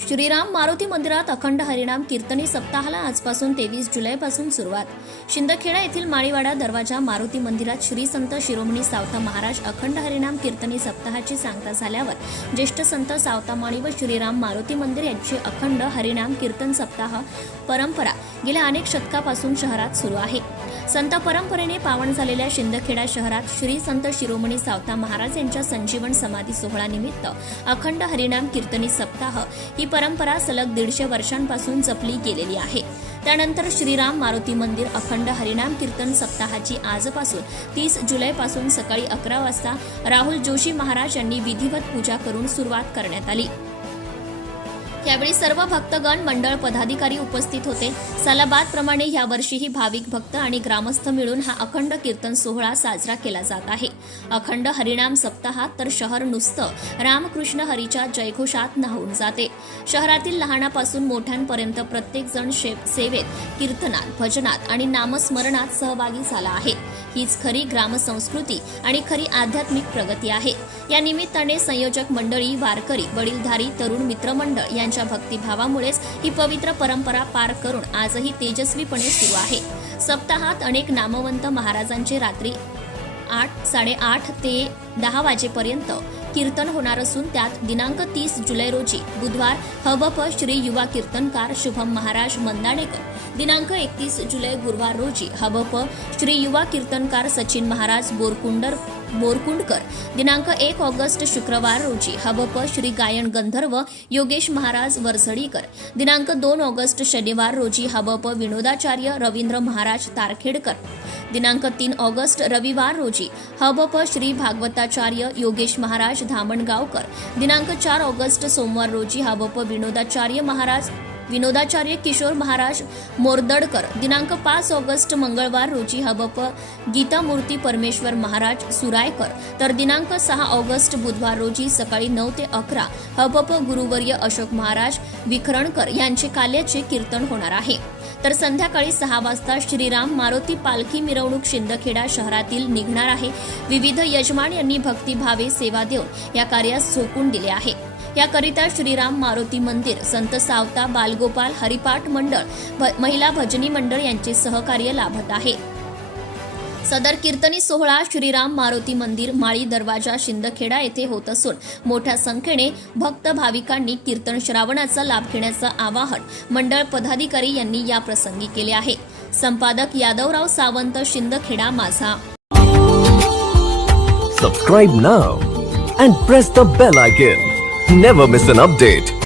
श्रीराम मारुती मंदिरात अखंड हरिनाम कीर्तनी सप्ताहाला आजपासून तेवीस जुलैपासून सुरुवात. शिंदखेडा येथील माळीवाडा दरवाजा मारुती मंदिरात श्री संत शिरोमणी सावता महाराज अखंड हरिनाम कीर्तनी सप्ताहाची सांगता झाल्यावर ज्येष्ठ संत सावतामाळी व श्रीराम मारुती मंदिर यांची अखंड हरिनाम कीर्तन सप्ताह परंपरा गेल्या अनेक शतकापासून शहरात सुरू आहे. संत परंपरेने पावन झालेल्या शिंदखेडा शहरात श्री संत शिरोमणी सावता महाराज यांच्या संजीवन समाधी सोहळा निमित्त अखंड हरिनाम कीर्तनी सप्ताह ही परंपरा सलग दीडशे वर्षांपासून जपली गेलेली आहे. त्यानंतर श्रीराम मारुती मंदिर अखंड हरिनाम कीर्तन सप्ताहाची आजपासून तीस जुलैपासून सकाळी अकरा वाजता राहुल जोशी महाराज यांनी विधिवत पूजा करून सुरुवात करण्यात आली. यावेळी सर्व भक्तगण मंडळ पदाधिकारी उपस्थित होते. सालाबाद प्रमाणे यावर्षीही भाविक भक्त आणि ग्रामस्थ मिळून हा अखंड कीर्तन सोहळा साजरा केला जात आहे. अखंड हरिणाम सप्ताहात तर शहर नुसतं. रामकृष्ण हरीच्या जयघोषात न्हावून जाते. शहरातील लहानापासून मोठ्यांपर्यंत प्रत्येक जण सेवेत कीर्तनात भजनात आणि नामस्मरणात सहभागी झाला आहे. हीच खरी ग्रामसंस्कृती आणि खरी आध्यात्मिक प्रगती आहे. या निमित्ताने संयोजक मंडळी वारकरी वडीलधारी तरुण मित्रमंडळ यांच्या भक्तिभावामुळेच ही पवित्र परंपरा पार करून आजही तेजस्वीपणे सुरू आहे. सप्ताहात अनेक नामवंत महाराजांचे रात्री आठ साडेआठ ते दहा वाजेपर्यंत कीर्तन होणार असून त्यात दिनांक तीस जुलै रोजी बुधवार हबप श्री युवा कीर्तनकार शुभम महाराज मंदाणेकर दिनांक एकतीस जुलै गुरुवार रोजी हबप श्री युवा कीर्तनकार सचिन महाराज बोरकुंडर बोरकुंडकर दिनांक एक ऑगस्ट शुक्रवार रोजी हबप श्री गायन गंधर्व योगेश महाराज वरसडीकर. दिनांक दोन ऑगस्ट शनिवार रोजी हबप विनोदाचार्य रवींद्र महाराज तारखेडकर. दिनांक तीन ऑगस्ट रविवार रोजी हबप श्री भागवताचार्य योगेश महाराज धामणगावकर. दिनांक चार ऑगस्ट सोमवार रोजी हबप विनोदाचार्य महाराज, विनोदाचार्य किशोर महाराज मोरदडकर. दिनांक पाच ऑगस्ट मंगळवार रोजी हबप गीतामूर्ती परमेश्वर महाराज सुरायकर तर दिनांक सहा ऑगस्ट बुधवार रोजी सकाळी नऊ ते अकरा हबप गुरुवर्य अशोक महाराज विखरणकर यांचे काल्याचे कीर्तन होणार आहे. तर संध्याकाळी सहा वाजता श्रीराम मारुती पालखी मिरवणूक शिंदखेडा शहरातील निघणार आहे. विविध यजमान यांनी भक्तिभावे सेवा देऊन या कार्यास झोकून दिले आहे. याकरिता श्रीराम मारुती मंदिर संत सावता बालगोपाल हरिपाठ मंडळ भ- महिला भजनी मंडळ यांचे सहकार्य लाभत आहे. सदर कीर्तनी सोहळा श्रीराम मारुती मंदिर माळी दरवाजा शिंदखेडा येथे होत असून मोठ्या संख्येने भक्त भाविकांनी कीर्तन श्रावणाचा लाभ घेण्याचं आवाहन मंडळ पदाधिकारी यांनी या प्रसंगी केले आहे. संपादक यादवराव सावंत शिंदखेडा माझा. Subscribe now and press the bell icon never miss an update